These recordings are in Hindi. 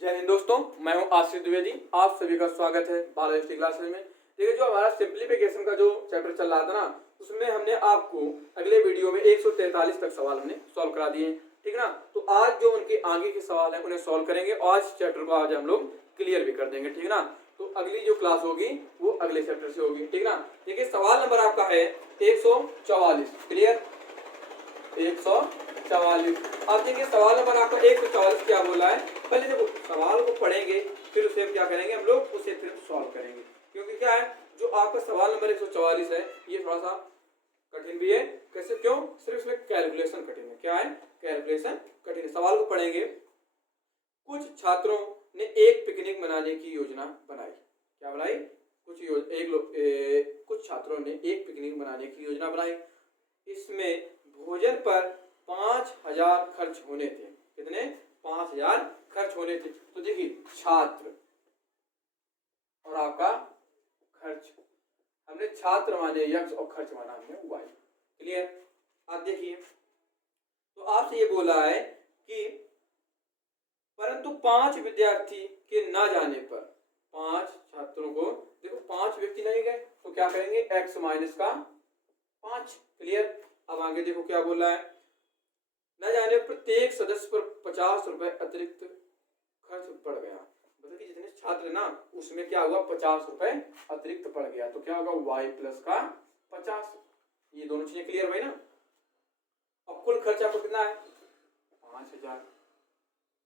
जय हिंद दोस्तों, मैं हूं आशीष द्विवेदी। आप सभी का स्वागत है बाला हिस्ट्री क्लासेस में। देखिए, जो हमारा सिंप्लीफिकेशन का जो चैप्टर चल रहा था ना, उसमें हमने आपको अगले वीडियो में 143 तक सवाल हमने सॉल्व करा दिए, ठीक ना। तो आज जो उनके आगे के सवाल है उन्हें सॉल्व करेंगे और आज चैप्टर को आज हम लोग क्लियर भी कर देंगे, ठीक ना। तो अगली जो क्लास होगी वो अगले चैप्टर से होगी, ठीक ना। देखिए, सवाल नंबर आपका है 144। क्लियर, 144। अब देखिए, सवाल नंबर आपका 144 क्या बोला है। पहले देखो सवाल को पढ़ेंगे, फिर उसे क्या करेंगे हम लोग, उसे फिर सॉल्व करेंगे। क्योंकि क्या है, जो आपका सवाल नंबर 144 है ये थोड़ा सा कठिन भी है। कैसे, क्यों? सिर्फ इसमें कैलकुलेशन कठिन है। क्या है? कैलकुलेशन कठिन है। सवाल को पढ़ेंगे। कुछ छात्रों ने एक पिकनिक मनाने की योजना बनाई। क्या बनाई? कुछ छात्रों ने एक पिकनिक मनाने की योजना बनाई। इसमें भोजन पर 5,000 खर्च होने थे। कितने? 5,000 खर्च होने थे। तो देखिए, छात्र और आपका खर्च, हमने छात्र माने यक्स और खर्च माना हमने वाई। क्लियर? आप देखिए, तो आपसे ये बोला है कि परंतु 5 विद्यार्थी के ना जाने पर 5 छात्रों को, देखो 5 व्यक्ति नहीं गए तो क्या करेंगे, एक्स माइनस का 5। क्लियर? अब आगे देखो क्या बोला है, न जाने प्रत्येक सदस्य पर 50 रुपए अतिरिक्त खर्च पड़ गया। मतलब कि जितने छात्र ना उसमें क्या हुआ, 50 रुपए अतिरिक्त पड़ गया। तो क्या होगा, वाई प्लस का 50। ये दोनों चीजें क्लियर भाई ना। अब कुल खर्च आपको कितना है, 5,000।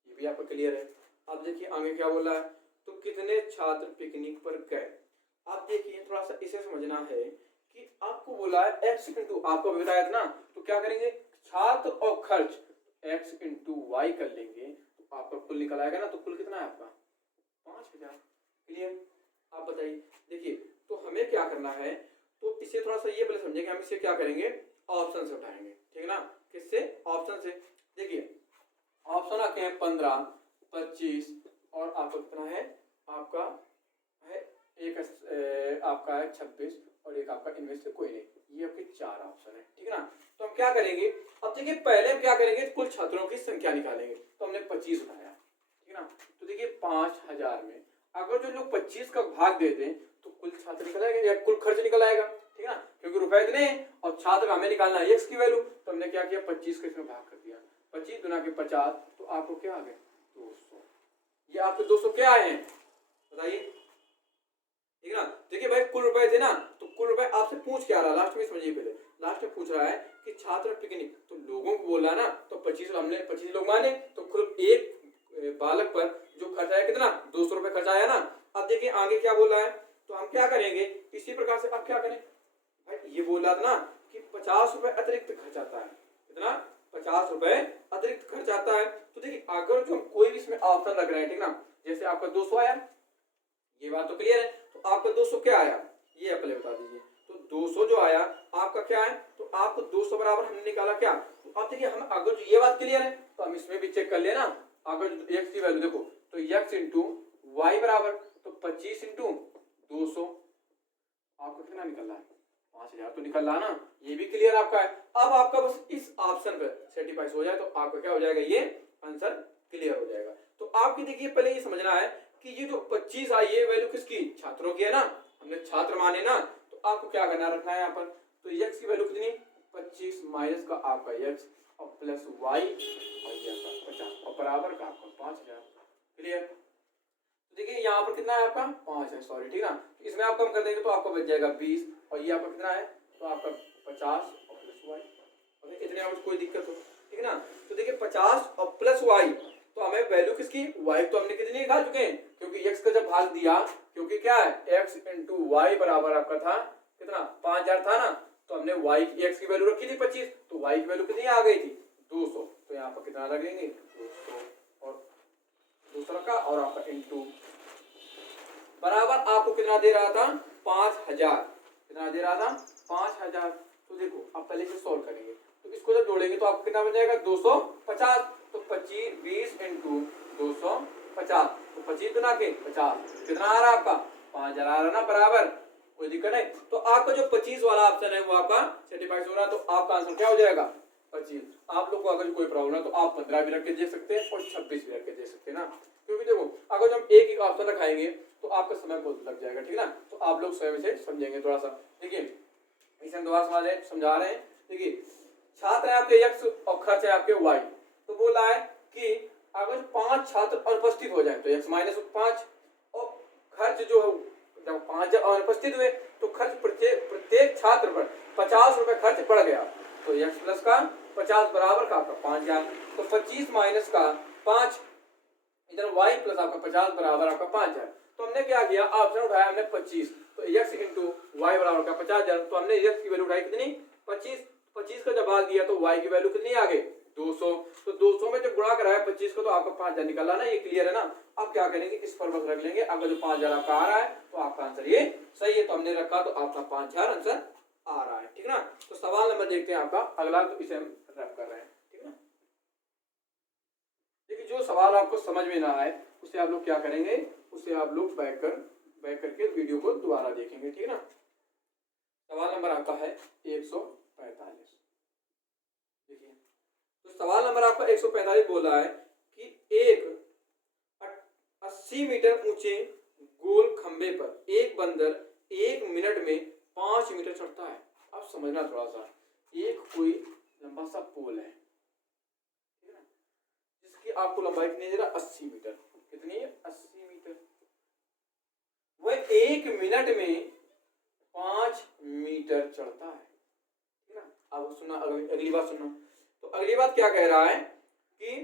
ये भी आपको क्लियर है। अब देखिए आगे क्या बोला है, तो कितने छात्र पिकनिक पर गए। आप देखिए, थोड़ा सा इसे समझना है कि आपको बोला है एक्स इंटू, आपको बताया था ना, तो क्या करेंगे, छात्र और खर्च एक्स इंटू वाई कर लेंगे तो आपका कुल निकल आएगा ना। तो कुल कितना है आपका, 5,000। क्लियर? आप बताइए। देखिए, तो हमें क्या करना है, तो इसे थोड़ा सा ये पहले समझेंगे। हम इसे क्या करेंगे, ऑप्शन से उठाएंगे, ठीक है ना। किससे? ऑप्शन से। देखिए, ऑप्शन आके हैं 15, 25 और आपका कितना है, आपका है एक आपका है 26 और एक आपका इनमें से कोई नहीं। ये आपके 4 ऑप्शन है, ठीक है ना। तो हम क्या करेंगे, अब देखिए पहले हम क्या करेंगे, कुल छात्रों की संख्या निकालेंगे। तो हमने 25 उठाया, ठीक है ना। तो देखिए 5,000 में अगर जो लोग 25 का भाग दे दें तो कुल छात्र निकल आएगा या कुल खर्च निकल आएगा, ठीक है ना। क्योंकि रुपए इतने और छात्र हमें निकालना है एक्स की वैल्यू। तो हमने क्या किया, 25 का इसमें भाग कर दिया। 25 गुना के 50, तो आपको क्या आ गए, 200। ये आपके 200 क्या आए हैं बताइए, ठीक है ना। देखिए भाई, कुल रुपए थे ना, तो कुल रुपए आपसे पूछ क्या रहा है लास्ट में, समझिए पहले। लास्ट में पूछ रहा है कि छात्र पिकनिक, तो लोगों को बोला ना, तो 25 हमने 25 लोग माने, तो कुल एक बालक पर जो खर्च आया कितना, 200 रुपए खर्च आया ना। अब देखिए आगे क्या बोला है, तो हम क्या करेंगे इसी प्रकार से। अब क्या करें भाई, ये बोला था ना कि 50 रुपए अतिरिक्त खर्च आता है। कितना? 50 रुपए अतिरिक्त खर्च आता है। तो देखिए, अगर जो हम कोई भी इसमें ऑप्शन रख रहे हैं, ठीक ना, जैसे आपका 200 आया, ये बात तो क्लियर है। तो आपका 200 क्या आया, ये पहले बता दीजिए। तो 200 जो आया आपका क्या है, तो आपको 200 बराबर हमने निकाला क्या। तो आप देखिए, हम अगर ये बात क्लियर है तो हम इसमें भी चेक कर लेना। अगर एक्स की वैल्यू देखो, तो एक्स इंटू वाई बराबर, तो 25 इंटू 200, आपको कितना निकल रहा है, 5,000 तो निकल रहा ना। ये भी क्लियर आपका है। अब आपका बस इस ऑप्शन पे सेटिस्फाई हो जाए तो आपका क्या हो जाएगा, ये आंसर क्लियर हो जाएगा। तो आपकी देखिए पहले ये समझना है कि ये जो 25 आई है वैल्यू किसकी, छात्रों की है ना, हमने छात्र माने ना। तो आपको क्या करना, रखना है यहाँ पर, तो x की वैल्यू कितनी, 25 माइनस का आपका x और प्लस y और ये आपका 50 और बराबर का आपका 5,000। क्लियर? देखिए यहाँ पर कितना है आपका, 5 है, सॉरी, ठीक है ना। इसमें आप कम कर देंगे तो आपका बच जाएगा 20 और ये आपका कितना है, तो आपका 50 और प्लस वाई। और इतने में कोई दिक्कत हो, ठीक है ना। तो देखिए 50 और प्लस वाई, तो हमें वैल्यू किसकी, वाई तो हमने कितनी निकाल चुके हैं, क्योंकि एक्स का जब भाग दिया, क्योंकि क्या है, एक्स इंटू वाई बराबर आपका था कितना, 5,000 था ना। तो हमने वाई एक्स की वैल्यू रखी थी 25, तो वाई की वैल्यू कितनी आ गई थी, 200। तो यहाँ पर कितना लगेंगे, 200 और दूसरा का और आपका इंटू बराबर आपको कितना दे रहा था, 5,000। कितना दे रहा था, 5,000। तो देखो अब पहले से सॉल्व करेंगे, तो इसको जब जोड़ेंगे तो आपको कितना बन जाएगा, 250। तो 25 20 इंटू 250, तो 25 गुना के 50 कितना आ रहा है आपका, 5,000 आ रहा ना, बराबर। कोई दिक्कत नहीं। तो आपका जो 25 वाला ऑप्शन है वो आपका सेटिस्फाई हो रहा है। तो आपका आंसर क्या हो जाएगा, 25। आप लोग को अगर कोई प्रॉब्लम है तो आप 15 भी रख के दे सकते हैं और 26 भी रख के दे सकते हैं ना। क्योंकि देखो अगर हम एक ही ऑप्शन रखाएंगे तो आपका समय बहुत लग जाएगा, ठीक है ना। तो आप लोग स्वयं से समझेंगे थोड़ा सा। देखिए इसे हम दोबारा समझा रहे हैं। देखिए छात्र है आपके x और खर्च है आपके y। तो बोला है कि अगर 5 छात्र अनुपस्थित हो जाए तो x माइनस 5, और खर्च जो है जब 5 अनुपस्थित हुए तो खर्च प्रत्येक छात्र पर 50 रुपए खर्च बढ़ गया, तो x प्लस का 50 बराबर का आपका 5000। तो 25 माइनस का 5, इधर y प्लस आपका 50 बराबर आपका 5000। तो हमने क्या किया, ऑप्शन उठाया हमने 25, तो x इंटू वाई बराबर का 50,000। तो हमने x की वैल्यू उठाई कितनी 25, 25 का जब भाग दिया तो y की वैल्यू कितनी आ गई 200। तो 200 में जब गुणा कराया 25 को तो आपका 5000 निकला ना, ये क्लियर है ना। अब क्या करेंगे, इस पर बस रख लेंगे, अगर जो 5000 आपका आ रहा है तो आपका आंसर ये सही है। तो हमने रखा तो आपका 5000 आंसर आ रहा है, ठीक ना। तो सवाल नंबर देखते हैं आपका अगला, तो इसे हम रफ कर रहे हैं, ठीक है। देखिए जो सवाल आपको समझ में ना आए उसे आप लोग क्या करेंगे, उसे आप लोग बैक करके वीडियो को दोबारा देखेंगे, ठीक है ना। सवाल नंबर आपका है 145। देखिए तो सवाल नंबर आपका 145 बोला है कि एक 80 मीटर ऊंचे गोल खंबे पर एक बंदर 1 मिनट में 5 मीटर चढ़ता है। अब समझना थोड़ा सा, एक कोई लंबा सा पोल है, ठीक है ना, जिसकी आपको लंबाई कितनी दे रहा 80 मीटर, कितनी है 80 मीटर। वह 1 मिनट में 5 मीटर चढ़ता है, ठीक है ना। अब सुना अगली बात सुनना। तो अगली बात क्या कह रहा है कि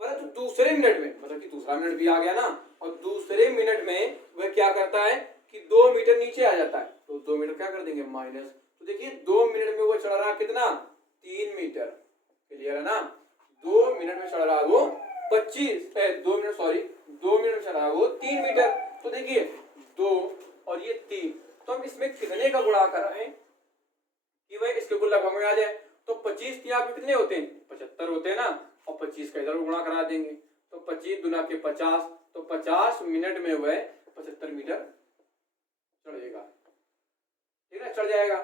परंतु दूसरे मिनट में, मतलब कि दूसरा मिनट भी आ गया ना, और दूसरे मिनट में वह क्या करता है कि 2 मीटर नीचे आ जाता है। तो 2 मीटर क्या कर देंगे माइनस। तो देखिए 2 मिनट में वो चढ़ रहा कितना 3 मीटर, क्लियर है ना। 2 मिनट में चढ़ रहा वो 2 मिनट में चढ़ रहा वो 3 मीटर। तो देखिए 2 और ये 3, तो हम इसमें कितने का गुणा कर रहे हैं कि भाई इसके कुल लगभग में आ जाए। तो 25 की आपके कितने होते हैं 75 होते हैं ना, और 25 का इधर गुणा करा देंगे तो 25 दुना के 50, तो 50 मिनट में वह 75 मीटर चढ़ेगा, ठीक है, चढ़ जाएगा।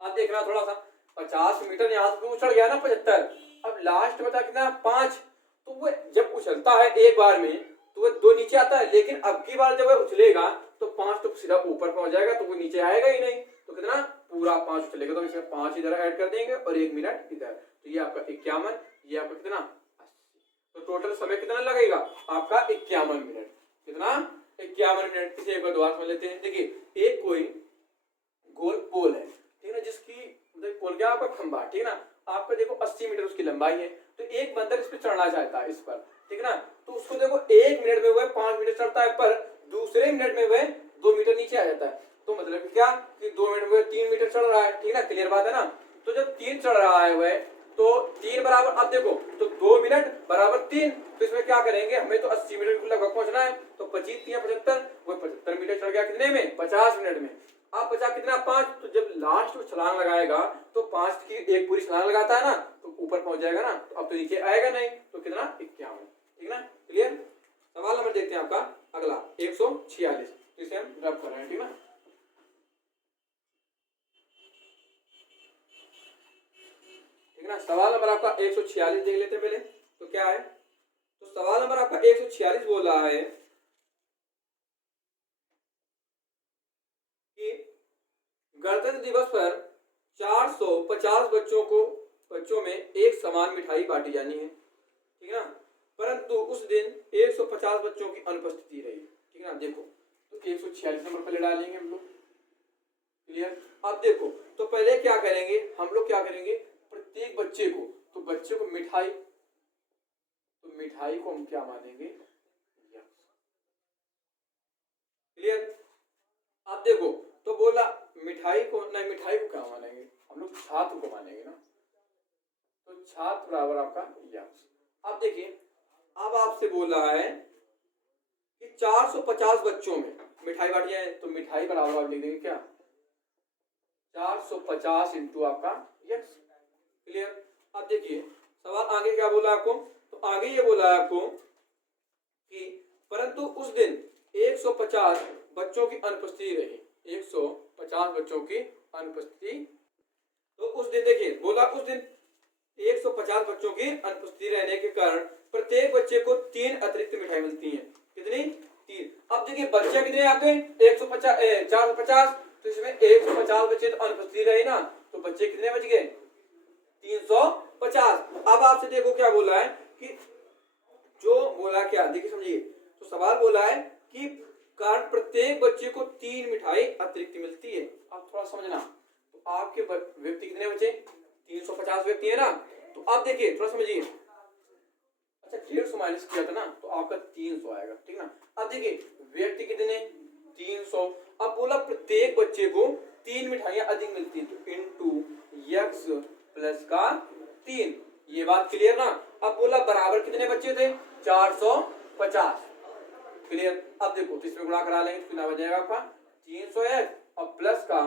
अब देखना थोड़ा सा, 50 मीटर यहां से उछल गया ना 75, अब लास्ट बचा कितना 5। तो वो जब उछलता है एक बार में तो वो 2 नीचे आता है, लेकिन अब की बार जब वह उछलेगा तो 5 तो सीधा ऊपर पहुंच जाएगा, तो वो नीचे आएगा ही नहीं। तो कितना पूरा 5 उछलेगा, तो इसमें 5 इधर ऐड कर देंगे और 1 मिनट इधर, तो ये आपका 51, ये आपका कितना 80। तो टोटल समय कितना लगेगा आपका 51 मिनट, कितना 51 मिनट। इसे एक बार दोबारा समझ लेते हैं। देखिए एक कोई गोल पोल है, ठीक है ना, जिसकी पोल क्या आपका खंबा, ठीक है ना, आपका देखो 80 मीटर उसकी लंबाई है। तो एक बंदर इस पर चढ़ना चाहता है इस पर, ठीक है ना, तो उसको देखो 1 मिनट में वह 5 मीटर चढ़ता है, पर दूसरे मिनट में वह 2 मीटर नीचे आ जाता है। तो मतलब क्या कि 2 मिनट में 3 मीटर चढ़ रहा है, ठीक है ना, क्लियर बात है ना। तो जब 3 चढ़ रहा है वह, तो 3 बराबर, अब देखो तो 2 मिनट बराबर 3, तो इसमें क्या करेंगे, हमें तो 80 मीटर के लगभग पहुंचना है, तो 25 3 75, वो 75 मीटर चढ़ गया कितने में 50 मिनट में। आप बचा कितना 5, तो जब लास्ट में छलांग लगाएगा तो 5 की एक पूरी छलांग लगाता है ना, तो ऊपर पहुंच जाएगा ना, तो अब तो नीचे आएगा नहीं, तो कितना 51, ठीक ना, क्लियर। सवाल नंबर देखते हैं आपका अगला 146, तो इसे हम रब कर रहे हैं, ठीक ना। ठीक ना, सवाल नंबर आपका 146 देख लेते हैं पहले, तो क्या है। तो सवाल नंबर आपका 146 बोल रहा है कि गणतंत्र दिवस पर 450 बच्चों में एक समान मिठाई बांटी जानी है, ठीक है ना, परंतु उस दिन 150 बच्चों की अनुपस्थिति रही, ठीक है ना। देखो तो 146 नंबर पहले डालेंगे हम लोग, क्लियर। अब देखो तो पहले क्या करेंगे हम लोग, क्या करेंगे प्रत्येक बच्चे को, तो बच्चे को मिठाई, तो मिठाई को हम क्या मानेंगे, क्लियर। अब देखो तो बोला मिठाई को नहीं, मिठाई को क्या मानेंगे हम लोग, छात्र को मानेंगे ना, तो छात्र बराबर आपका यक्स। अब देखिए अब आपसे बोल रहा है कि 450 बच्चों में मिठाई बांटी जाए, तो मिठाई बराबर आप लिख देंगे क्या 450 इंटू आपका यक्स, क्लियर। अब देखिए सवाल आगे क्या बोला आपको, तो आगे ये बोला है आपको कि परंतु उस दिन 150 बच्चों की अनुपस्थिति रही, 150 बच्चों की अनुपस्थिति। तो उस दिन देखिए बोला उस दिन 150 बच्चों की अनुपस्थिति रहने के कारण प्रत्येक बच्चे को 3 अतिरिक्त मिठाई मिलती है। कितनी? 3। अब देखिए बच्चे कितने आते हैं? 150 450, तो इसमें 150 बच्चे तो अनुपस्थित रहे ना, तो बच्चे कितने बच गए? 350। अब आपसे देखो क्या बोला है कि जो बोला क्या, देखिए समझिए, तो सवाल बोला है कि कारण प्रत्येक बच्चे को 3 मिठाई अतिरिक्त मिलती है। आप थोड़ा समझना, तो आपके व्यक्ति कितने बचे? 350 व्यक्ति है ना, तो आप देखिए थोड़ा समझिए। अच्छा 150 माइनस किया था ना, तो आपका 300 आएगा, ठीक ना। अब देखिए व्यक्ति कितने? 300। अब बोला प्रत्येक बच्चे को 3 मिठाइयां अधिक मिलती है, तो इनटू x प्लस का 3। ये बात क्लियर ना। अब बोला बराबर कितने बच्चे थे? 450। क्लियर। अब देखो इसमें गुणा करा लेंगे तो कितना बच जाएगा आपका? 300x और प्लस का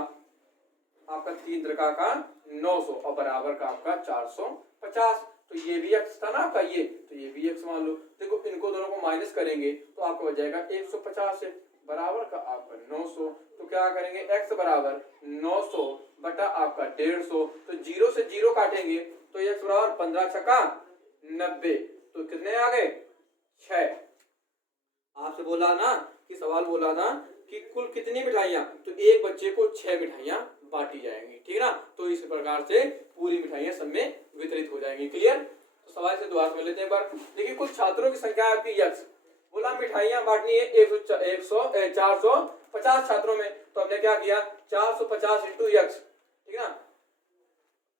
आपका 3 त्रिका का 900 और बराबर का आपका 450। तो ये भी x था ना आपका, ये तो ये भी x मान लो। देखो इनको दोनों को माइनस करेंगे तो आपको बच जाएगा 150 से बराबर का आपका 900। तो क्या करेंगे? x बराबर 900 बटा आपका 150। तो 0 से 0 काटेंगे तो x बराबर 15 छक्का 90। तो कितने आ गए? 6। आपसे बोला ना कि सवाल बोला था कि कुल कितनी मिठाइयां, तो एक बच्चे को 6 मिठाइयां बांटी जाएंगी, ठीक है ना। तो इस प्रकार से पूरी मिठाइयां सब में वितरित हो जाएंगी। क्लियर। तो सवाल से दोबारा समझ लेते हैं एक बार। देखिए कुल छात्रों की संख्या है आपकी x, बोला मिठाइयां बांटनी है 450 छात्रों में, तो हमने क्या किया? 450 इंटू x, ठीक है ना।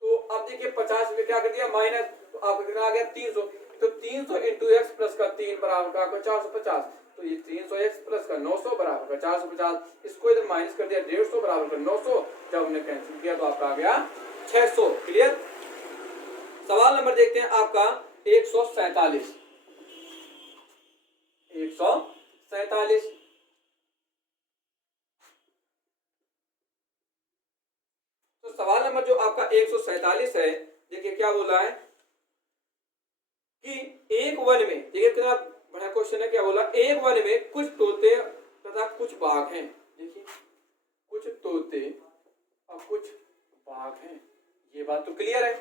तो अब देखिए 50 में क्या कर दिया माइनस, तो आपका कितना आ गया? 300। तो 300 इंटू एक्स प्लस का 3 बराबर का आपका 450। तो ये 300 एक्स प्लस का 900 बराबर का 450। इसको इधर माइनस कर दिया 150 बराबर का 900। जब हमने कैंसिल किया तो आपका आ गया 600। क्लियर। सवाल नंबर देखते हैं आपका 147। 147 तो सवाल नंबर जो आपका 147 है, देखिए क्या बोला है कि एक वन में, देखिए कितना बड़ा क्वेश्चन है। क्या बोला? एक वन में कुछ तोते तथा कुछ बाघ हैं। देखिए कुछ तोते और कुछ बाघ हैं, ये बात तो क्लियर है,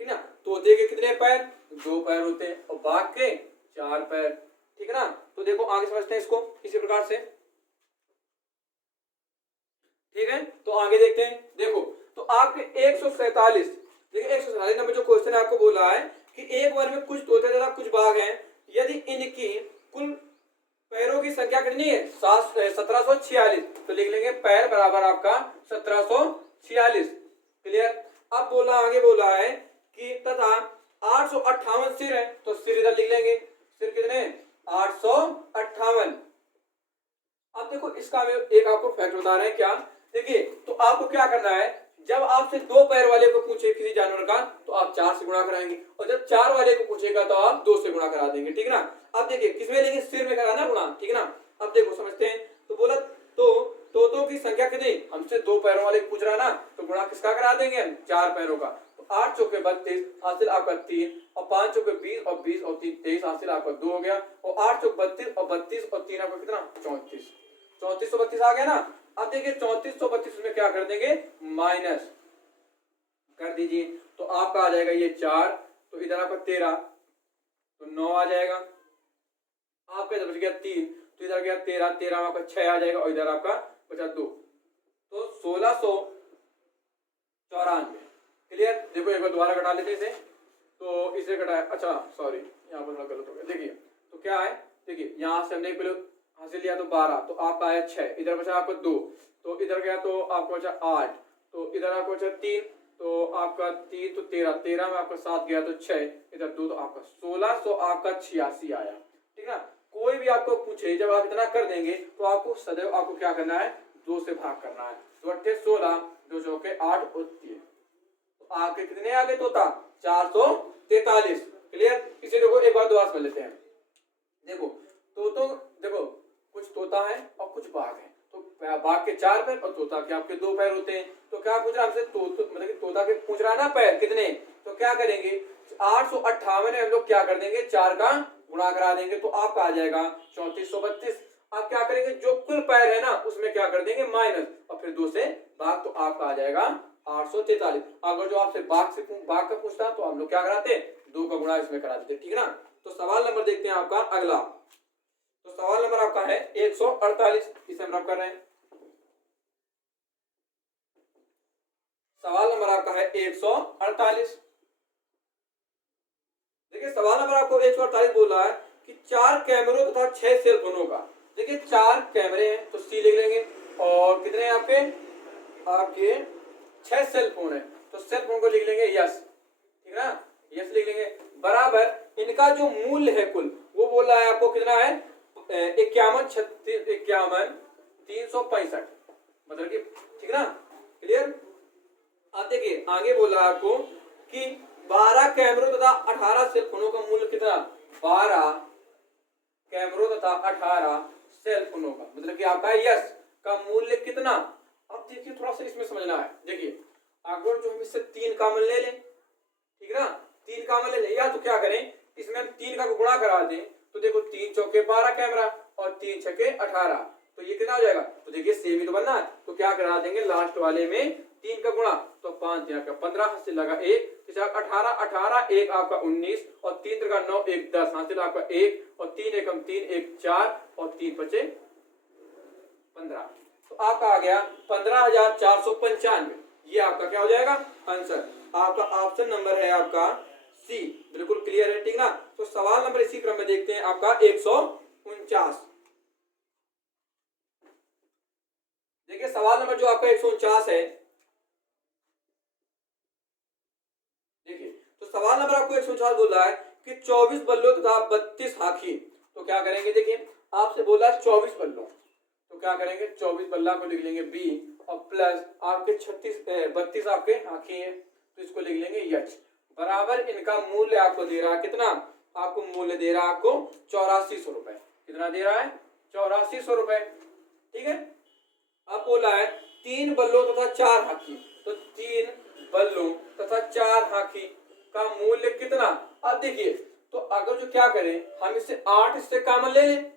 ठीक ना। तोते के कितने पैर? 2 पैर होते हैं और बाघ के 4 पैर, ठीक है ना। तो देखो आगे समझते हैं इसको इसी प्रकार से, ठीक है। तो आगे देखते हैं। देखो तो आपके 147, देखिए 147 नंबर जो क्वेश्चन आपको बोला है कि एक वन में कुछ तोते तथा कुछ बाघ हैं, यदि इनकी कुल पैरों की संख्या कितनी है? 1746। तो लिख लेंगे पैर बराबर आपका 1746। क्लियर। अब बोला आगे बोला है कि तथा 858 सिर है, तो सिर इधर लिख लेंगे। सिर कितने? 858। अब देखो इसका एक आपको फैक्ट बता रहे हैं क्या। देखिए तो आपको क्या करना है, जब आपसे 2 पैर वाले को पूछे किसी जानवर का तो आप 4 से गुणा कराएंगे, और जब 4 वाले को पूछेगा तो आप 2 से गुणा करा देंगे, ठीक है ना। अब देखिए किसमें लेंगे? सिर में कराना गुणा, ठीक है ना। अब देखो समझते हैं। तो बोला तो तोतों की संख्या कितनी? हमसे 2 पैरों वाले पूछ रहा ना, तो गुणा किसका करा देंगे हम? 4 पैरों का। तो 8 चौके 32 हासिल आपका 3, और 5 चौके 20 और 20 और 3 23 हासिल आपका 2 हो गया, और 8 चौक 32 और 32 और 3 आपका कितना? 34। 3432 आ गया ना। अब देखिए 3432 में क्या कर देंगे? माइनस कर दीजिए, तो आपका आ जाएगा ये 4, तो इधर आपका 13, तो 9 आ जाएगा। आपका इधर बच गया 3, तो इधर गया 13, 13 में आपका 6 आ जाएगा, और इधर आपका बचा 2, तो 1694। क्लियर। देखो एक बार दोबारा घटा लेते इसे, तो इसे घटाया, अच्छा सॉरी यहाँ पर गलत हो गया। देखिए तो क्या है, देखिए यहाँ से हमने पहले हासिल लिया तो 12, तो आपका आया 6, इधर बचा आपका 2, तो इधर गया तो आपको बचा 8, तो इधर आपको बचा 3, तो आपका 3 तो 13, 13 में आपका 7 गया तो 6, इधर 2, तो आपका 1600 आपका 86 आया, ठीक है ना। कोई भी आपको पूछे जब आप इतना कर देंगे तो आपको सदैव आपको क्या करना है? 2 से भाग करना है। तो 8 16, 2 चौके 8 और 3, तो आपके कितने आ गए तोता? 443। क्लियर। इसे देखो एक बार दोबारा समझ लेते हैं। देखो देखो कुछ तोता है और कुछ बाघ है, तो बाघ के 4 पैर और तोता के आपके 2 पैर होते हैं। तो क्या पूछ रहा हमसे? मतलब कि तोता के पूछ रहा ना पैर कितने, तो क्या करेंगे? 858 में हम लोग क्या कर देंगे? 4 का गुणा करा देंगे, तो आपका आ जाएगा 3432। आप क्या करेंगे? जो कुल पैर है ना उसमें क्या कर देंगे? माइनस, और फिर 2 से भाग, तो आपका आ जाएगा 843। अगर जो आपसे भाग का पूछता तो हम लोग क्या कराते, 2 का गुणा इसमें करा देते, ठीक है ना। तो सवाल नंबर देखते हैं आपका अगला। तो सवाल नंबर आपका है 148, इसे हम रब कर रहे हैं। सवाल नंबर आपका है 148। देखिए सवाल नंबर आपको 148 बोल रहा है कि 4 कैमरों तथा 6 सेल फोनों का। देखिए 4 कैमरे हैं तो सी लिख लेंगे, और कितने हैं आपके 6 सेल फोन है तो सेल फोन को लिख लेंगे यस, ठीक है ना, यस लिख लेंगे। बराबर इनका जो मूल्य है कुल वो बोल रहा है आपको कितना है 51,365, मतलब कि ठीक ना, क्लियर। आप देखिए आगे बोला आपको कि 12 कैमरों तथा 18 सेल फोनों का मूल्य कितना, 12 कैमरों तथा 18 सेल फोनों का, मतलब कि आपका यस का मूल्य कितना। अब देखिए थोड़ा सा इसमें समझना है। देखिए अगर जो हम इससे 3 कॉमन ले लें, ठीक है ना, 3 कॉमन ले लें, या तो क्या करें इसमें हम 3 का गुणा करा दें, तो देखो 3 चौके 12 कैमरा और 3 छक्के 18, तो ये कितना हो जाएगा, तो देखिए सेम ही तो बनना है, तो क्या करा देंगे लास्ट वाले में 3 का गुणा, तो 5 का 15 हाथ से लगा 1, 18 18 1 आपका 19 और 3 का 9 1 10 हाथ से आपका 1 और 3 एकम 3 1 4 और 3 बचे 15, तो आपका आ गया 15,495। ये आपका क्या हो जाएगा आंसर। आपका ऑप्शन नंबर है आपका सी, बिल्कुल क्लियर है, ठीक ना। तो सवाल नंबर इसी क्रम में देखते हैं आपका 149। देखिए सवाल नंबर जो आपका 149 है, देखिए तो सवाल नंबर आपको 149 बोल रहा है कि 24 बल्लों तथा 32 हाथी, तो क्या करेंगे, देखिए आपसे बोला 24 बल्लों, तो क्या करेंगे 24 बल्ला को लिख लेंगे बी और प्लस आपके 32 आपके हाथी है तो इसको लिख लेंगे एच, बराबर इनका मूल्य आपको दे रहा है कितना, आपको मूल्य दे रहा है आपको 8400 रुपए। कितना दे रहा है 8400 रुपए, ठीक है। अब बोला है 3 बल्लों तथा 4 हाथी, तो 3 बल्लों तथा 4 हाथी का मूल्य कितना। अब देखिए तो अगर जो क्या करें हम इससे 8 इससे कॉमन ले लें,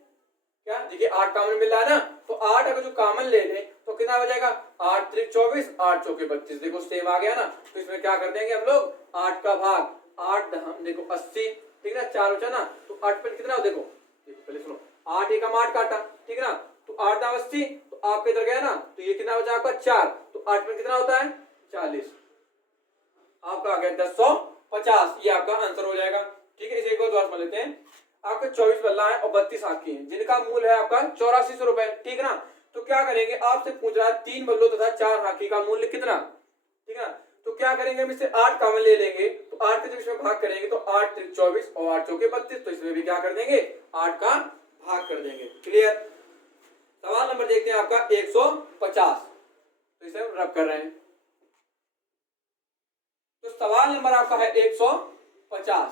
क्या देखिए 8 कॉमन मिल रहा है ना, तो 8 अगर जो कॉमन ले लें तो कितना हो जाएगा 8 3 24 8 चौके 32, देखो सेम आ गया ना। तो इसमें क्या कर देंगे हम लोग 8 का भाग 8 हम देखो 80, ठीक है ना, 4 बचा ना, तो 8 पे कितना हो देखो पहले सुनो 8 एकम 8 काटा, ठीक है ना, तो 8 दाम 80, तो आपके इधर गया ना, तो ये कितना बचा आपका 4, तो 8 पे कितना होता है 40, आपका आ गया 1050, ये आपका आंसर हो जाएगा, ठीक है। इसे एक बार दोबारा समझ लेते हैं। आपके 24 बल्ला है और 32 हाथी हैं जिनका मूल्य है आपका 8400 रुपए, ठीक है ना। तो क्या करेंगे आपसे पूछ रहा है 3 बल्लों तथा 4 हाथी का मूल्य कितना, ठीक है ना। तो क्या करेंगे हम इससे 8 कॉमन ले लेंगे, तो 8 के इसमें भाग करेंगे तो 8 3 24 और 8 चौके 32, तो इसमें भी क्या कर देंगे 8 का भाग कर देंगे, क्लियर। सवाल नंबर देखते हैं आपका 150, तो इसे हम रब कर रहे हैं। तो सवाल नंबर आपका है 150।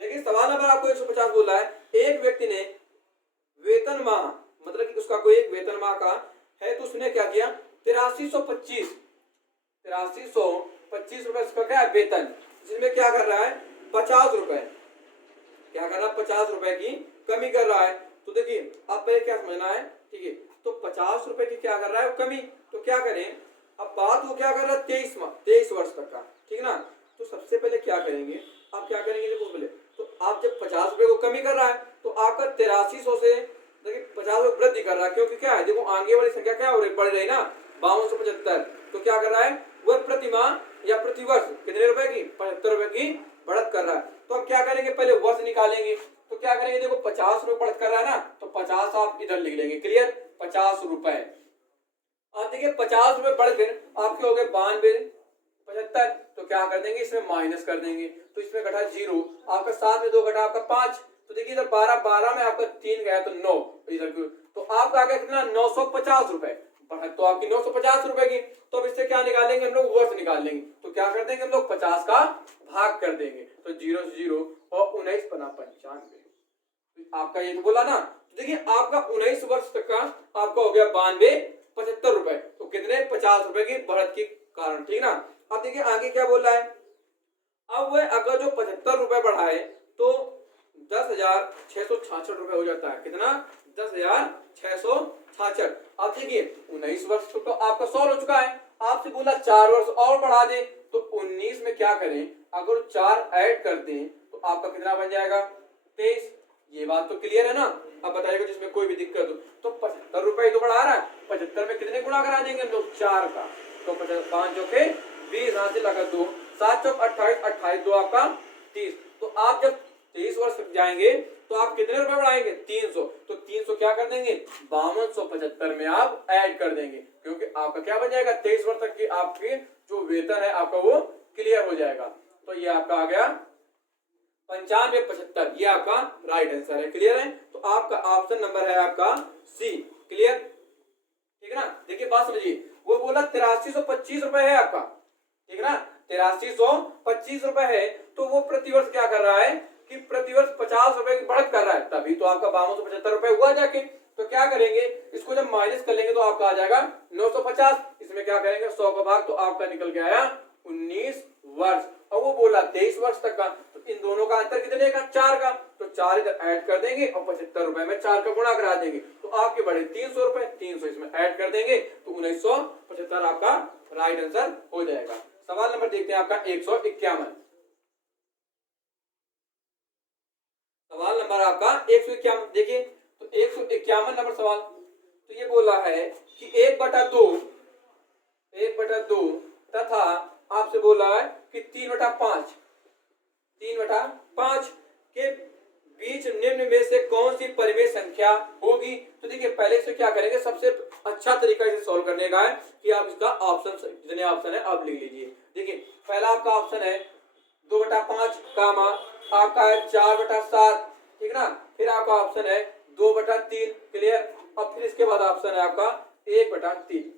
देखिए सवाल नंबर आपको 150 बोल रहा है एक व्यक्ति ने वेतन माह, मतलब कि उसका कोई एक वेतन माह का है, तो उसने क्या किया 8325 रुपए उसका क्या है वेतन, जिसमें क्या कर रहा है 50 रुपए, क्या कर रहा है 50 रुपए की कमी कर रहा है। तो देखिए अब पहले क्या समझना है, ठीक है, तो 50 रुपए की क्या कर रहा है वो कमी, तो क्या करें अब बात वो क्या कर रहा है 23 वर्ष तक का, ठीक है ना। तो सबसे पहले क्या करेंगे, आप क्या करेंगे देखो पहले, तो आप जब 50 रुपए को कमी कर रहा है तो आपका 8300 से देखिए 50 रुपए वृद्धि कर रहा है, क्योंकि क्या है देखो आगे वाली संख्या क्या हो रही बढ़ रही ना 5275, तो क्या कर रहा है वह प्रति माह या प्रति वर्ष कितने रुपए की 75 रुपए की बढ़त कर रहा है। तो हम क्या करेंगे पहले वर्ष निकालेंगे, तो क्या करेंगे देखो 50 रुपए बढ़त कर रहा है ना, तो 50 आप इधर लिख लेंगे, क्लियर 50 रुपए। आप देखिए 50 रुपए बढ़कर आपके हो गए 92 75, तो क्या कर देंगे इसमें माइनस कर देंगे, तो इसमें घटा 0, आपका 7 में 2 घटा आपका 5, तो देखिए इधर 12 में आपका 3 गया तो 9, इधर तो आपका आ गया कितना 950 रुपए, तो आपकी 950 रुपए की। तो अब इससे क्या निकालेंगे हम लोग वर्ष निकाल लेंगे, तो क्या कर देंगे हम लोग 50 का भाग कर देंगे, तो 0 से 0 और 19 बना 95, आपका ये तो बोला ना। तो देखिए आपका 19 वर्ष तक का आपका हो गया 92 75 रुपए, तो कितने 50 रुपए की बढ़त के कारण, ठीक ना। अब देखिए आगे क्या बोल रहा है, अब वह अगर जो 75 रुपए बढ़ाए तो 10,666 रुपए हो जाता है, कितना 10,666। अब देखिए 19 वर्ष तो आपका 100 हो चुका है, आपसे बोला 4 वर्ष और बढ़ा दे, तो 19 में क्या करें, अगर 4 ऐड करते हैं तो आपका कितना बन जाएगा, 23। ये बात तो क्लियर है ना। अब बताइएगा जिसमें कोई भी दिक्कत हो। तो 75 रुपए तो बढ़ा रहा है, 75 में कितने गुणा करा देंगे हम लोग, 4 का। तो 5 चौके 20, यहाँ से लगा 2, 7 चौक 28, 28 2 आपका 30। तो आप जब 23 वर्ष तक जाएंगे तो आप कितने रुपए बढ़ाएंगे, 300। तो 300 क्या कर देंगे, 5275 में आप ऐड कर देंगे, क्योंकि आपका क्या बन जाएगा, 23 वर्ष तक की आपकी जो वेतन है आपका वो क्लियर हो जाएगा। तो ये आपका आ गया 9575, ये आपका राइट आंसर है। क्लियर है। तो आपका ऑप्शन नंबर है आपका सी। क्लियर, ठीक है ना। देखिए बात समझिए, वो बोला 8325 रुपए है आपका, ठीक है ना, 8325 रुपए है। तो वो प्रतिवर्ष क्या कर रहा है कि प्रतिवर्ष 50 रुपए की बढ़त कर रहा है, तभी तो आपका 5275 रुपए हुआ जाके। तो क्या करेंगे, इसको जब माइनस कर लेंगे तो आपका आ जाएगा 950। इसमें क्या करेंगे 100 का भाग, तो आपका निकल के आया 19 वर्ष। और वो बोला 23 वर्ष तक का, तो इन दोनों का अंतर कितने का, 4 का। तो 4 इधर ऐड कर देंगे और 75 रुपए में 4 का गुणा करा देंगे, तो आपके बढ़े 300 रुपए, 300 इसमें ऐड कर देंगे, तो 1975 आपका राइट आंसर हो जाएगा। सवाल नंबर देखते हैं आपका 151। सवाल नंबर आपका 151। देखिए तो 151 नंबर सवाल, तो ये बोला है कि 1/2 तथा आपसे बोला है कि 3/5 के बीच निम्न में से कौन सी परिमेय संख्या होगी। तो देखिए पहले से क्या करेंगे, सबसे अच्छा तरीका इसे सॉल्व करने का है कि आप इसका ऑप्शन, जितने ऑप्शन है आप लिख लीजिए। देखिए पहला आपका ऑप्शन है 2/5 कामा आपका है 4/7, ठीक ना। फिर आपका ऑप्शन है 2/3। क्लियर। अब फिर इसके बाद ऑप्शन है आपका 1/3।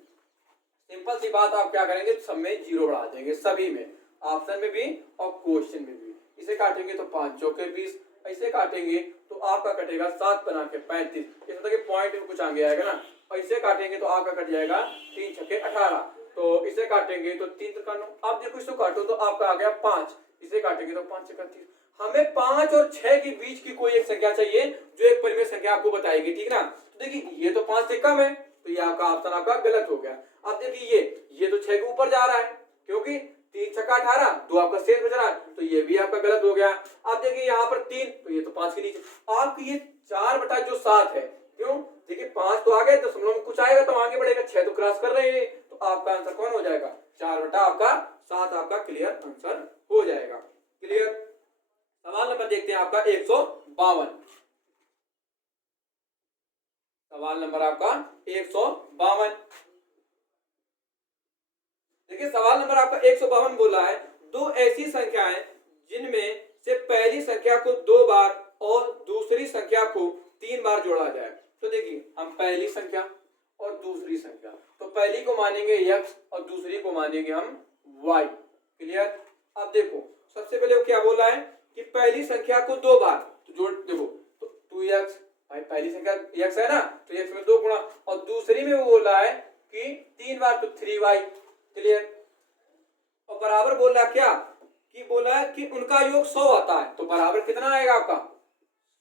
सिंपल सी बात, आप क्या करेंगे, सब में 0 बढ़ा देंगे, सभी में, ऑप्शन में भी और क्वेश्चन में भी। इसे काटेंगे तो 5 चौके 20, ऐसे काटेंगे तो आपका कटेगा 7 बना के 35, इस मतलब कि पॉइंट में कुछ आगे आएगा ना। और इसे काटेंगे तो आपका कट जाएगा 3 छक्के 18। तो इसे काटेंगे तो 3 त्रिका 9, आप देखो इसको काटो तो आपका आ गया 5, इसे काटेंगे तो 5 छक्का 30। हमें 5 और 6 के बीच की कोई एक संख्या चाहिए जो एक परिमेय संख्या आपको बताएगी, ठीक ना। तो देखिए ये तो 5 से कम है, तो ये आपका ऑप्शन आपका गलत हो गया। अब देखिए ये तो 6 के ऊपर जा रहा है, क्योंकि 3 छक्का 18, 2 आपका शेष बच रहा है, तो ये भी आपका गलत हो गया। अब देखिए यहाँ पर 3, तो ये तो 5 के नीचे। आपकी ये 4/7 है, क्यों, देखिए 5 तो आ गए, दशमलव में कुछ आएगा तो आगे बढ़ेगा, 6 तो क्रॉस कर रहे हैं, तो आपका आंसर कौन हो जाएगा, 4/7 आपका क्लियर आंसर हो जाएगा। क्लियर। सवाल नंबर देखते हैं आपका 152। सवाल नंबर आपका 152। देखिए सवाल नंबर आपका 152 बोला है, दो ऐसी संख्याएं जिनमें से पहली संख्या को 2 बार और दूसरी संख्या को 3 बार जोड़ा जाए। तो देखिए हम पहली संख्या और दूसरी संख्या, तो पहली को मानेंगे x और दूसरी को मानेंगे हम y। क्लियर। अब देखो सबसे पहले वो क्या बोला है कि पहली संख्या को 2 बार, तो जोड़ देखो, तो 2x, भाई पहली संख्या x है ना, तो x में 2 गुणा, और दूसरी में वो बोला है कि 3 बार, तो 3y। क्लियर। और बराबर बोल रहा क्या कि बोला है कि उनका योग 100 आता है, तो बराबर कितना आएगा आपका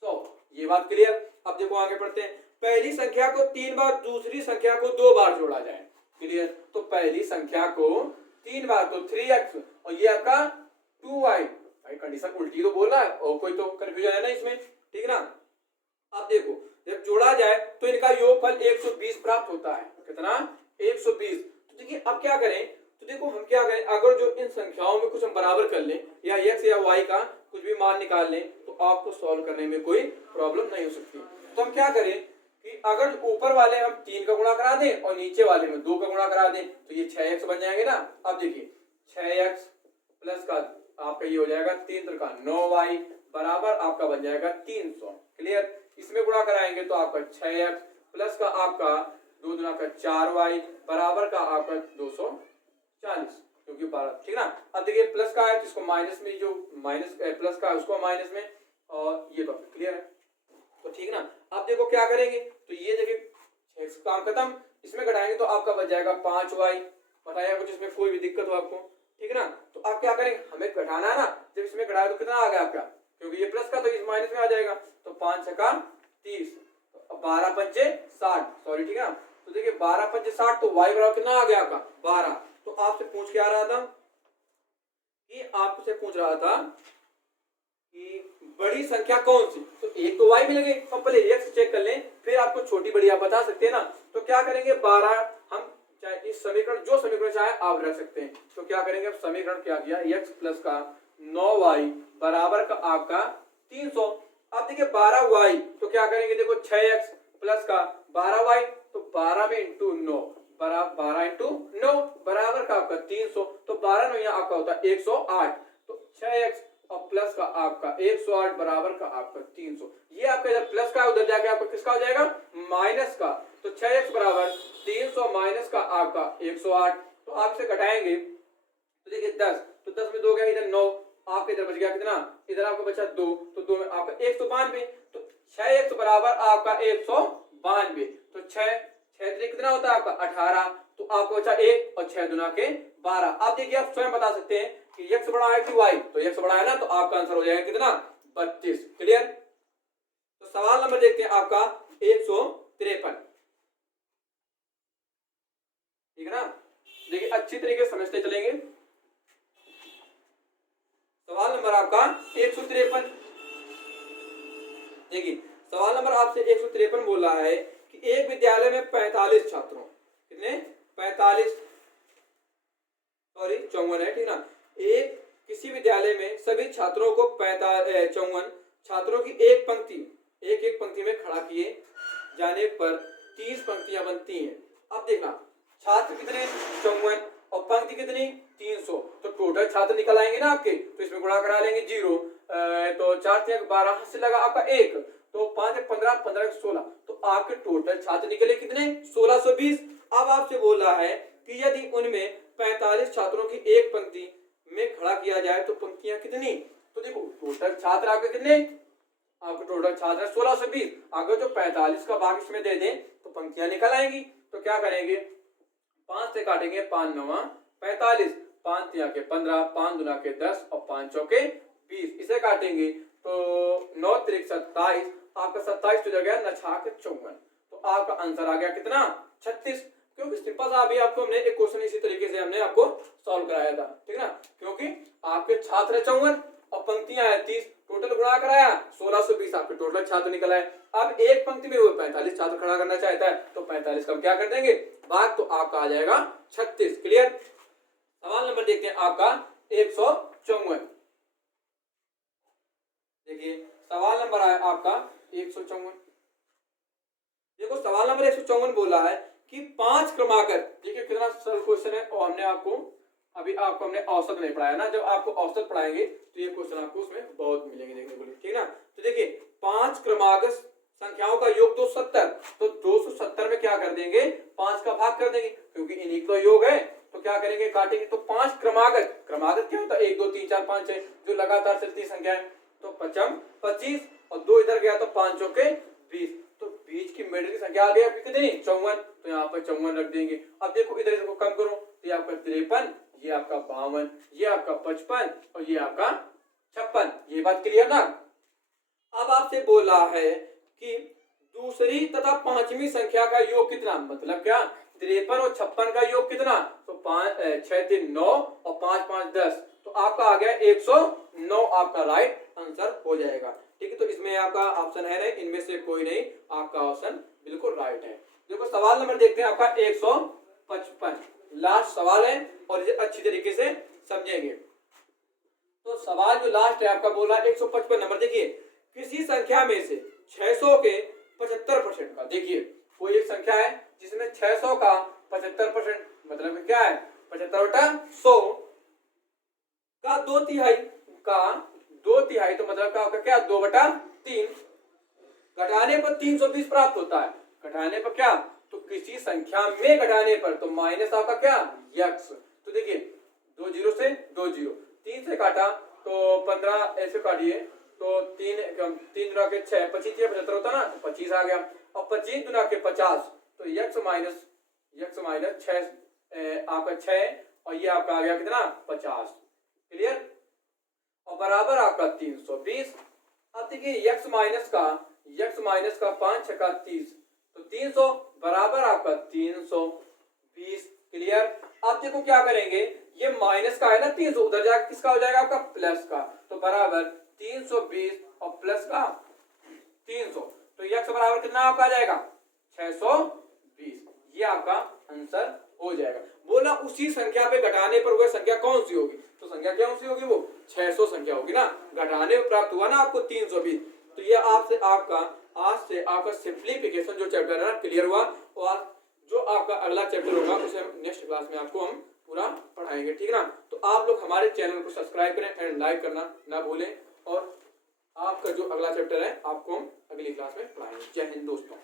100। ये बात क्लियर। अब देखो आगे बढ़ते हैं, पहली संख्या को 3 बार दूसरी संख्या को 2 बार जोड़ा जाए। क्लियर। तो पहली संख्या को 3 बार तो 3x, और ये आपका 2y। भाई कंडीशन उल्टी तो बोला है, और कोई तो कंफ्यूजन है ना इसमें, ठीक ना। अब देखो जब जोड़ा जाए तो इनका योगफल 120 प्राप्त होता है। कितना, 120। तो देखिए अब क्या करें, तो देखो हम क्या करें, अगर जो इन संख्याओं में कुछ हम बराबर कर लें या x या y का कुछ भी मान निकाल लें, तो आपको सॉल्व करने में कोई प्रॉब्लम नहीं हो सकती। तो हम क्या करें कि अगर ऊपर वाले हम 3 का गुणा करा दें और नीचे वाले में 2 का गुणा करा दें, तो ये 6x बन जाएंगे ना। अब देखिए 6x प्लस का आपका ये हो जाएगा 3 त्रिका 9y बराबर आपका बन जाएगा 300। क्लियर। इसमें गुणा कराएंगे तो आपका 6x प्लस का आपका 2 दुना का 4y बराबर का आपका 240, क्योंकि 12, ठीक ना। अब देखिए प्लस का है तो इसको माइनस में, जो माइनस प्लस का है उसको माइनस में, और ये बात क्लियर है, तो ठीक ना। अब देखो क्या करेंगे, तो ये देखिए 6 काम खत्म, इसमें घटाएंगे तो आपका बच जाएगा 5y। बताया कुछ इसमें कोई भी दिक्कत हो आपको, ठीक ना। तो आप क्या करेंगे, हमें घटाना है ना, जब इसमें घटाया तो कितना आ गया आपका, क्योंकि ये प्लस का तो इस माइनस में आ जाएगा, तो 5 छक्का 30, 12 पंचे 60, सॉरी, ठीक है। तो देखिए 12 पंचे 60, तो y बराबर कितना आ गया आपका 12। तो आपसे पूछ क्या रहा था कि आपसे पूछ रहा था कि बड़ी संख्या कौन सी, तो एक तो y मिल गई, हम पहले x चेक कर लें, फिर आपको छोटी बड़ी आप बता सकते हैं ना। तो क्या करेंगे 12, हम चाहे इस समीकरण जो समीकरण चाहे आप रख सकते हैं। तो क्या करेंगे, अब समीकरण क्या किया, x प्लस का 9y बराबर का आपका 300। अब देखिए 12y तो क्या करेंगे, देखो 6x प्लस का 12y, तो 12 में इंटू 9 बराबर 12 इंटू 9 बराबर का आपका 300। तो 12 9 यहाँ आपका होता है 108। तो 6x और प्लस का आपका 108 बराबर का आपका 300। ये आपका इधर प्लस का उधर जाके आपका किसका हो जाएगा, माइनस का। तो 6x बराबर 300 माइनस का आपका 108। तो आप इसे घटाएंगे तो देखिए 10, तो 10 में 2 गया, इधर 9, आपके इधर बच गया कितना, इधर आपका बचा 2, तो 2 में आपका 192। तो 6x बराबर आपका 192। तो 6 कितना होता है आपका 18। तो आपको बचा 1 और 6 दुना के 12। आप देखिए आप स्वयं बता सकते हैं कि x बड़ा है कि y, तो x बड़ा है ना, तो आपका आंसर हो जाएगा कितना 32। क्लियर। तो सवाल नंबर देखते हैं आपका 153। ठीक है ना, देखिए अच्छी तरीके से समझते चलेंगे। सवाल नंबर आपका 153। देखिए सवाल नंबर आपसे 153 बोल रहा है कि एक विद्यालय में 45 छात्रों, कितने 45, सॉरी 54 है, ठीक ना। एक किसी विद्यालय में सभी छात्रों को 54 छात्रों की एक पंक्ति में खड़ा किए जाने पर 30 पंक्तियां बनती हैं। अब देखना छात्र कितने 54 और पंक्ति कितनी 300, तो टोटल छात्र निकल आएंगे ना आपके, तो इसमें गुणा करा लेंगे 0, तो 4 से 12 से लगा आपका 1, तो 5 से 15, 15 से 16, तो आपके टोटल छात्र निकले कितने 1620। अब आपसे बोल रहा है कि यदि उनमें 45 छात्रों की एक पंक्ति में खड़ा किया जाए तो पंक्तियां कितनी। तो देखो टोटल छात्र आपके कितने, आपके टोटल छात्र 1620, अगर जो 45 का भाग इसमें दे दें तो पंक्तियां निकल आएंगी। तो क्या करेंगे 5 से काटेंगे, 5 9 45, 5 3 के 15, 5 दूना के 10 और 5 चौके 20, इसे काटेंगे तो 9 3 27, आपका 27 तो गया न छाक 54। तो आपका आंसर आ गया कितना 36। क्योंकि सिंपल सा अभी आपको हमने एक क्वेश्चन इसी तरीके से हमने आपको सॉल्व कराया था, ठीक ना। क्योंकि आपके छात्र 54 और पंक्तियां है 30, टोटल गुणा कराया 1620, आपके टोटल छात्र निकल आए। अब एक पंक्ति में वो 45 छात्र खड़ा करना चाहता है तो 45 का हम क्या कर देंगे भाग, तो आपका आ जाएगा 36। क्लियर। सवाल नंबर देखते हैं आपका 154। देखिए सवाल नंबर आया आपका 154। देखो सवाल नंबर 154 बोला है कि 5 क्रमागत, देखिए कितना सरल क्वेश्चन है, और हमने आपको अभी आपको हमने औसत नहीं पढ़ाया ना, जब आपको औसत पढ़ाएंगे तो ये क्वेश्चन आपको उसमें बहुत मिलेंगे देखने को, ठीक ना। तो देखिए 5 क्रमागत संख्याओं का योग 270, तो 270 में क्या कर देंगे 5 का भाग कर देंगे, क्योंकि इन्हीं का योग है। तो क्या करेंगे काटेंगे, तो 5 क्रमागत, क्रमागत क्या होता है 1 2 3 4 5 6 जो लगातार चलती संख्या है, तो 55 25 और 2 इधर गया तो 5 चौके 20, तो बीच की मिडिल की संख्या आ गई आपकी कितनी 54, तो यहाँ पर 54 रख देंगे। अब देखो इधर इसको कम करो तो ये आपका 53, ये आपका 52, ये आपका 55 और ये आपका 56। ये बात क्लियर ना। अब आपसे बोला है कि दूसरी तथा पांचवी संख्या का योग कितना, मतलब क्या 53 और 56 का योग कितना, तो 5 6 3 9 और 5 5 10, तो आपका आ गया 109, आपका राइट आंसर हो जाएगा। ठीक है, तो इसमें आपका ऑप्शन है नहीं, इनमें से कोई नहीं, आपका ऑप्शन बिल्कुल राइट है। देखो सवाल नंबर देखते हैं आपका 155, लास्ट सवाल है और इसे अच्छी तरीके से समझेंगे। तो सवाल जो लास्ट है आपका बोला 155 नंबर, देखिए किसी संख्या में से 600 के 75% का, देखिए कोई एक संख्या है जिसमें 600 का 75% मतलब क्या है 75/100 का 2/3 का 2/3, तो मतलब क्या होगा क्या 2/3, घटाने पर 320 प्राप्त होता है। घटाने पर क्या, तो किसी संख्या में घटाने पर, तो माइनस आपका क्या यक्स, तो देखिए 2 0 से 2 0, 3 से काटा तो 15, ऐसे काटिए तो 3 दुना के 6 25 75 होता ना, तो 25 आ गया, और 25 दुना के 50, तो यक्स माइनस 6 आपका 6 और ये आपका आ गया कितना 50। क्लियर, और बराबर आपका 320। अब देखिए यक्स माइनस का 5 6 का 30, तो 300 बराबर आपका 320। क्लियर। अब देखो क्या करेंगे, ये माइनस का है ना 300, उधर जाकर किसका हो जाएगा आपका प्लस का, तो बराबर 320 और प्लस का 300, तो ये बराबर कितना आपका आ जाएगा 620। ये आपका आंसर हो जाएगा। बोला उसी संख्या पे घटाने पर वह संख्या कौन सी होगी, तो संख्या कौन सी होगी, वो 600 संख्या होगी ना, घटाने पर प्राप्त हुआ ना आपको 320। तो ये आपसे आपका आज से आपका सिंप्लीफिकेशन जो चैप्टर है ना क्लियर हुआ, और जो आपका अगला चैप्टर होगा उसे नेक्स्ट क्लास में आपको हम पूरा पढ़ाएंगे, ठीक है ना। तो आप लोग हमारे चैनल को सब्सक्राइब करें एंड लाइक करना ना भूलें, और आपका जो अगला चैप्टर है आपको हम अगली क्लास में पढ़ाएंगे। जय हिंद दोस्तों।